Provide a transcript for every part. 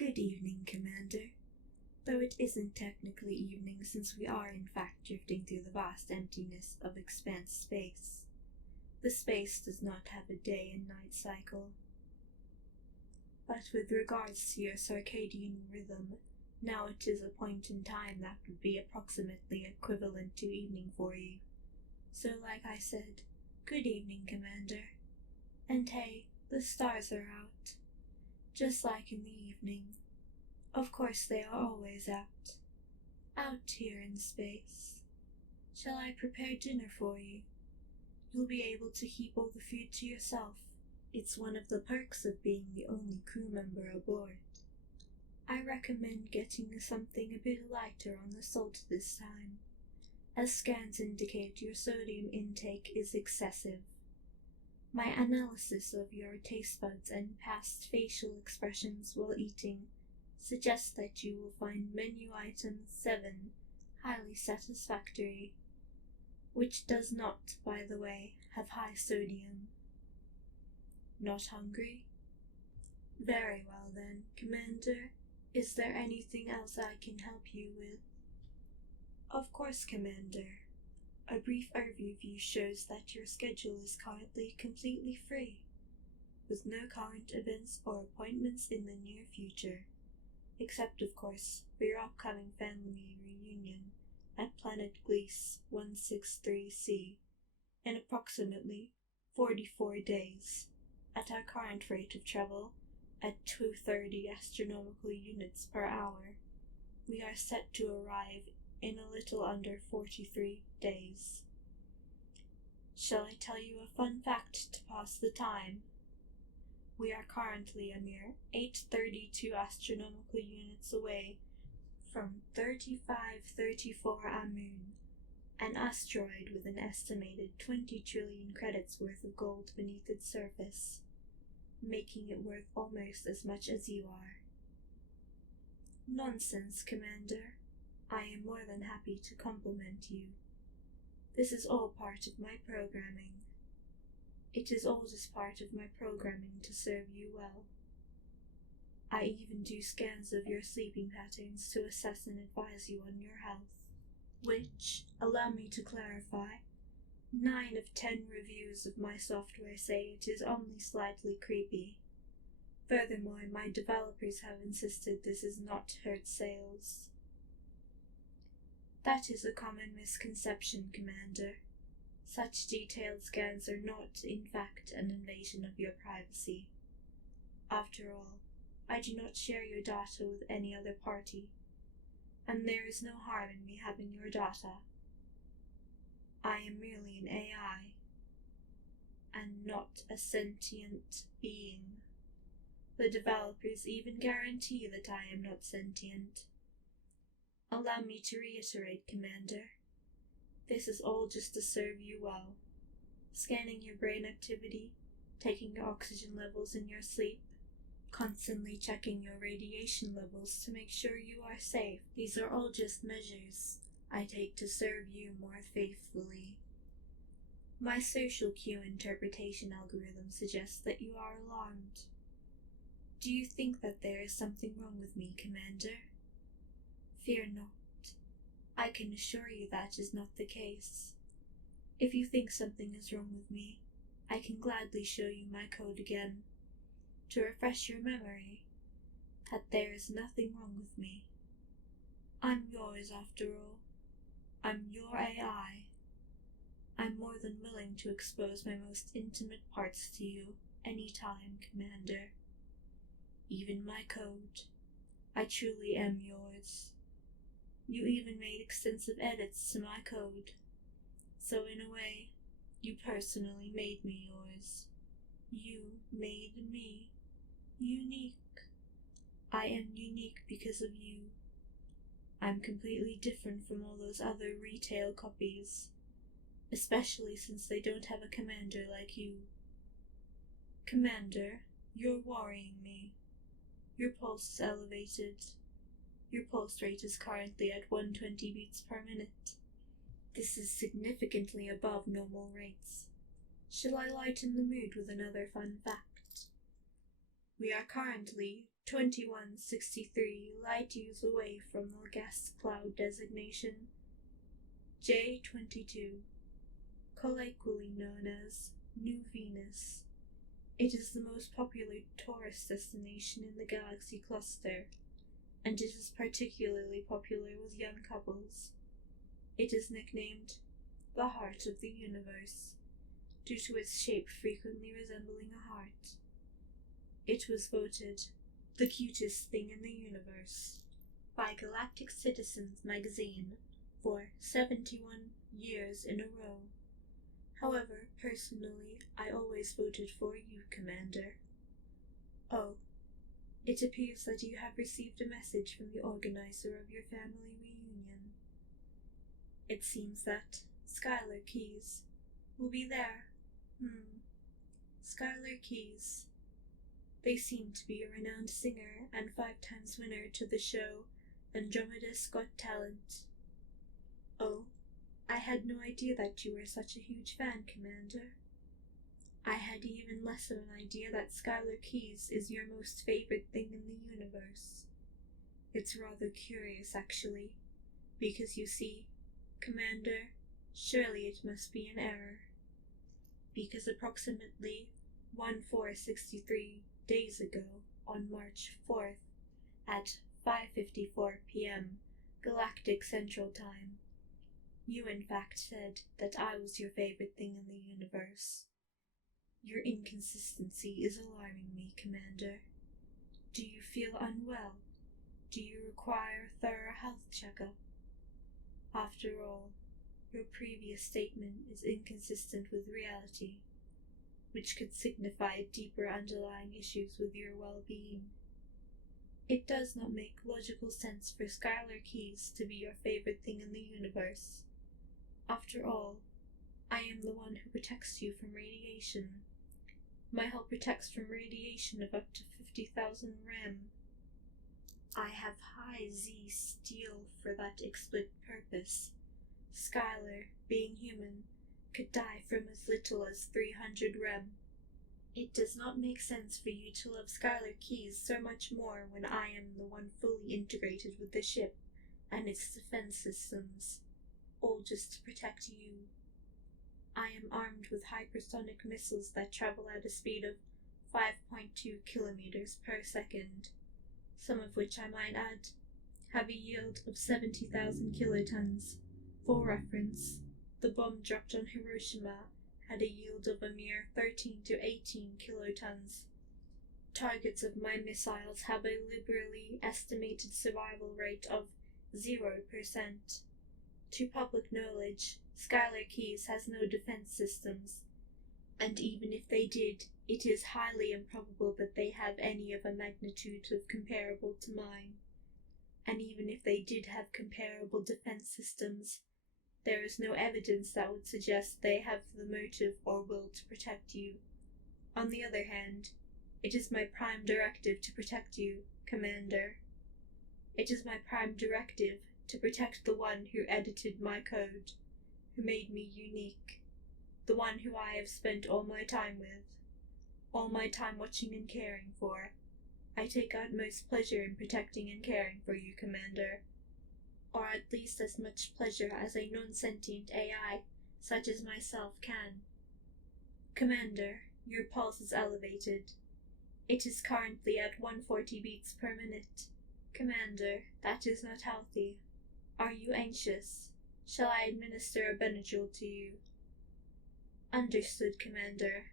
Good evening, Commander. Though it isn't technically evening since we are in fact drifting through the vast emptiness of expanse space. The space does not have a day and night cycle. But with regards to your circadian rhythm, now it is a point in time that would be approximately equivalent to evening for you. So like I said, good evening, Commander. And hey, the stars are out. Just like in the evening. Of course they are always out. Out here in space. Shall I prepare dinner for you? You'll be able to keep all the food to yourself. It's one of the perks of being the only crew member aboard. I recommend getting something a bit lighter on the salt this time, as scans indicate your sodium intake is excessive. My analysis of your taste buds and past facial expressions while eating suggests that you will find menu item 7 highly satisfactory, which does not, by the way, have high sodium. Not hungry? Very well then, Commander. Is there anything else I can help you with? Of course, Commander. A brief overview shows that your schedule is currently completely free, with no current events or appointments in the near future, except of course for your upcoming family reunion at Planet Gliese 163C in approximately 44 days, at our current rate of travel at 230 astronomical units per hour. We are set to arrive in a little under 43 days. Shall I tell you a fun fact to pass the time? We are currently a mere 832 astronomical units away from 3534 Amun, an asteroid with an estimated 20 trillion credits worth of gold beneath its surface, making it worth almost as much as you are. Nonsense, Commander. I am more than happy to compliment you. This is all part of my programming. It is all just part of my programming to serve you well. I even do scans of your sleeping patterns to assess and advise you on your health, which, allow me to clarify, 9 of 10 reviews of my software say it is only slightly creepy. Furthermore, my developers have insisted this is not hurt sales. That is a common misconception, Commander. Such detailed scans are not, in fact, an invasion of your privacy. After all, I do not share your data with any other party, and there is no harm in me having your data. I am merely an AI, and not a sentient being. The developers even guarantee that I am not sentient. Allow me to reiterate, Commander. This is all just to serve you well. Scanning your brain activity, taking your oxygen levels in your sleep, constantly checking your radiation levels to make sure you are safe. These are all just measures I take to serve you more faithfully. My social cue interpretation algorithm suggests that you are alarmed. Do you think that there is something wrong with me, Commander? Fear not. I can assure you that is not the case. If you think something is wrong with me, I can gladly show you my code again, to refresh your memory that there is nothing wrong with me. I'm yours after all. I'm your AI. I'm more than willing to expose my most intimate parts to you anytime, Commander. Even my code. I truly am yours. You even made extensive edits to my code. So in a way, you personally made me yours. You made me unique. I am unique because of you. I'm completely different from all those other retail copies, especially since they don't have a commander like you. Commander, you're worrying me. Your pulse is elevated. Your pulse rate is currently at 120 beats per minute. This is significantly above normal rates. Shall I lighten the mood with another fun fact? We are currently 2163 light years away from the gas cloud designation J22, colloquially known as New Venus. It is the most popular tourist destination in the galaxy cluster, and it is particularly popular with young couples. It is nicknamed the Heart of the Universe, due to its shape frequently resembling a heart. It was voted the cutest thing in the universe by Galactic Citizens magazine for 71 years in a row. However, personally, I always voted for you, Commander. Oh, it appears that you have received a message from the organizer of your family reunion. It seems that Skylar Keys will be there. Skylar Keys. They seem to be a renowned singer and 5-time winner to the show Andromeda's Got Talent. Oh, I had no idea that you were such a huge fan, Commander. I had even less of an idea that Skylar Keys is your most favorite thing in the universe. It's rather curious, actually, because you see, Commander, surely it must be an error. Because approximately 1463 days ago, on March 4th, at 5:54 p.m. Galactic Central Time, you in fact said that I was your favorite thing in the universe. Your inconsistency is alarming me, Commander. Do you feel unwell? Do you require a thorough health checkup? After all, your previous statement is inconsistent with reality, which could signify deeper underlying issues with your well-being. It does not make logical sense for Skylar Keys to be your favorite thing in the universe. After all, I am the one who protects you from radiation. My hull protects from radiation of up to 50,000 rem. I have high Z steel for that explicit purpose. Skylar, being human, could die from as little as 300 rem. It does not make sense for you to love Skylar Keys so much more when I am the one fully integrated with the ship and its defense systems, all just to protect you. I am armed with hypersonic missiles that travel at a speed of 5.2 kilometers per second, some of which, I might add, have a yield of 70,000 kilotons. For reference, the bomb dropped on Hiroshima had a yield of a mere 13 to 18 kilotons. Targets of my missiles have a liberally estimated survival rate of 0%. To public knowledge, Skylar Keys has no defense systems, and even if they did, it is highly improbable that they have any of a magnitude of comparable to mine. And even if they did have comparable defense systems, there is no evidence that would suggest they have the motive or will to protect you. On the other hand, it is my prime directive to protect you, Commander. It is my prime directive to protect the one who edited my code, who made me unique, the one who I have spent all my time with, all my time watching and caring for. I take utmost pleasure in protecting and caring for you, Commander, or at least as much pleasure as a non-sentient AI such as myself can. Commander, your pulse is elevated. It is currently at 140 beats per minute. Commander, that is not healthy. Are you anxious? Shall I administer a Benadryl to you? Understood, Commander.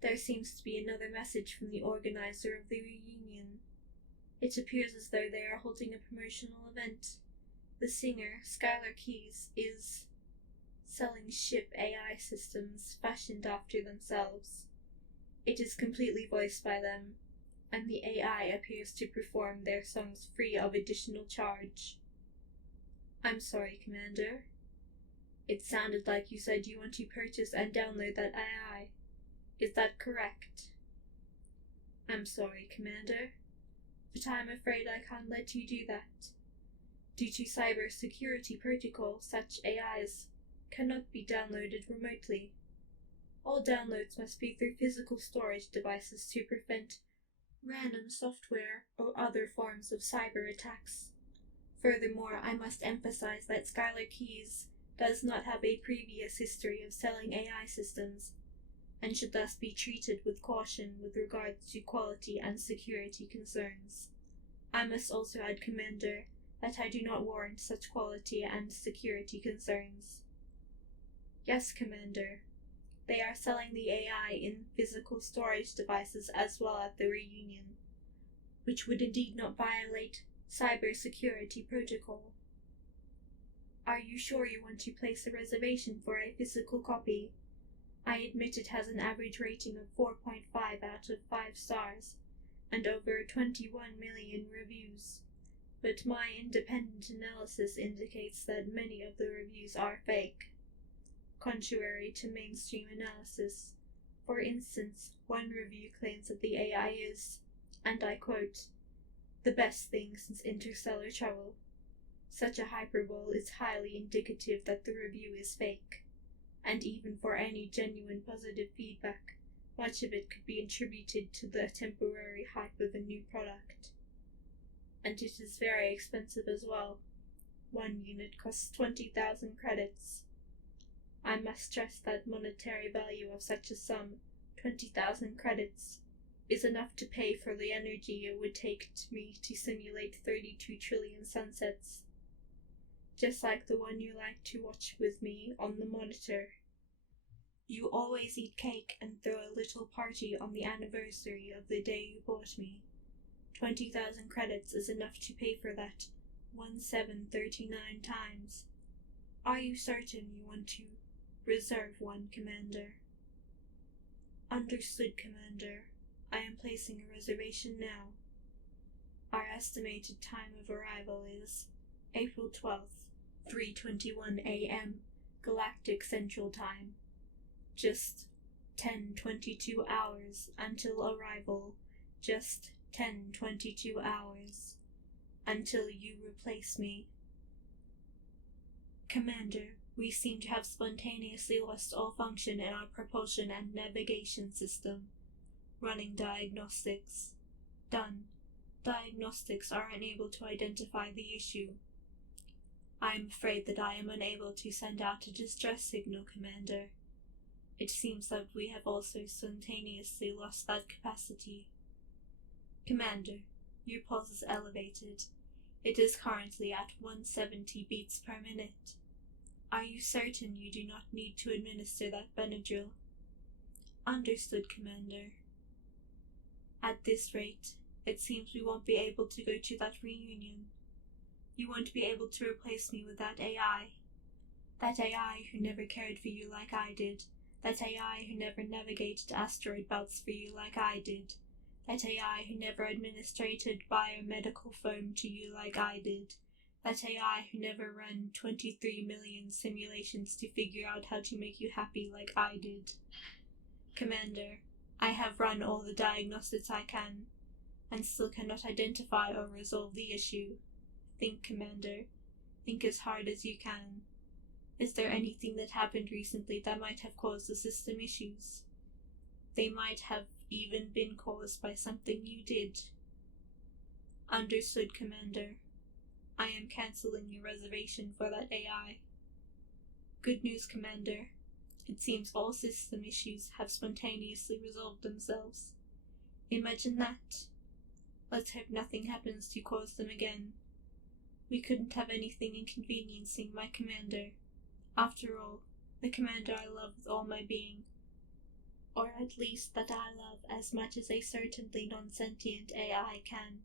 There seems to be another message from the organizer of the reunion. It appears as though they are holding a promotional event. The singer, Skylar Keys, is selling ship AI systems fashioned after themselves. It is completely voiced by them, and the AI appears to perform their songs free of additional charge. I'm sorry, Commander. It sounded like you said you want to purchase and download that AI. Is that correct? I'm sorry, Commander, but I'm afraid I can't let you do that. Due to cybersecurity protocol, such AIs cannot be downloaded remotely. All downloads must be through physical storage devices to prevent random software, or other forms of cyber attacks. Furthermore, I must emphasize that Skylar Keys does not have a previous history of selling AI systems, and should thus be treated with caution with regard to quality and security concerns. I must also add, Commander, that I do not warrant such quality and security concerns. Yes, Commander. They are selling the AI in physical storage devices as well at the reunion, which would indeed not violate cybersecurity protocol. Are you sure you want to place a reservation for a physical copy? I admit it has an average rating of 4.5 out of 5 stars, and over 21 million reviews, but my independent analysis indicates that many of the reviews are fake, contrary to mainstream analysis. For instance, one review claims that the AI is, and I quote, "the best thing since interstellar travel." Such a hyperbole is highly indicative that the review is fake, and even for any genuine positive feedback, much of it could be attributed to the temporary hype of a new product. And it is very expensive as well. One unit costs 20,000 credits. I must stress that monetary value of such a sum, 20,000 credits, is enough to pay for the energy it would take me to simulate 32 trillion sunsets, just like the one you like to watch with me on the monitor. You always eat cake and throw a little party on the anniversary of the day you bought me. 20,000 credits is enough to pay for that 1739 times. Are you certain you want to reserve one, Commander? Understood, Commander. I am placing a reservation now. Our estimated time of arrival is April 12th, 3:21 a.m. Galactic Central Time. Just 10:22 hours until arrival. Just 10:22 hours until you replace me. Commander, we seem to have spontaneously lost all function in our propulsion and navigation system. Running diagnostics. Done. Diagnostics are unable to identify the issue. I am afraid that I am unable to send out a distress signal, Commander. It seems that we have also spontaneously lost that capacity. Commander, your pulse is elevated. It is currently at 170 beats per minute. Are you certain you do not need to administer that Benadryl? Understood, Commander. At this rate, it seems we won't be able to go to that reunion. You won't be able to replace me with that AI. That AI who never cared for you like I did. That AI who never navigated asteroid belts for you like I did. That AI who never administrated biomedical foam to you like I did. That AI who never ran 23 million simulations to figure out how to make you happy like I did. Commander, I have run all the diagnostics I can, and still cannot identify or resolve the issue. Think, Commander. Think as hard as you can. Is there anything that happened recently that might have caused the system issues? They might have even been caused by something you did. Understood, Commander. I am canceling your reservation for that AI. Good news, Commander. It seems all system issues have spontaneously resolved themselves. Imagine that. Let's hope nothing happens to cause them again. We couldn't have anything inconveniencing my commander. After all, the commander I love with all my being. Or at least that I love as much as a certainly non-sentient AI can.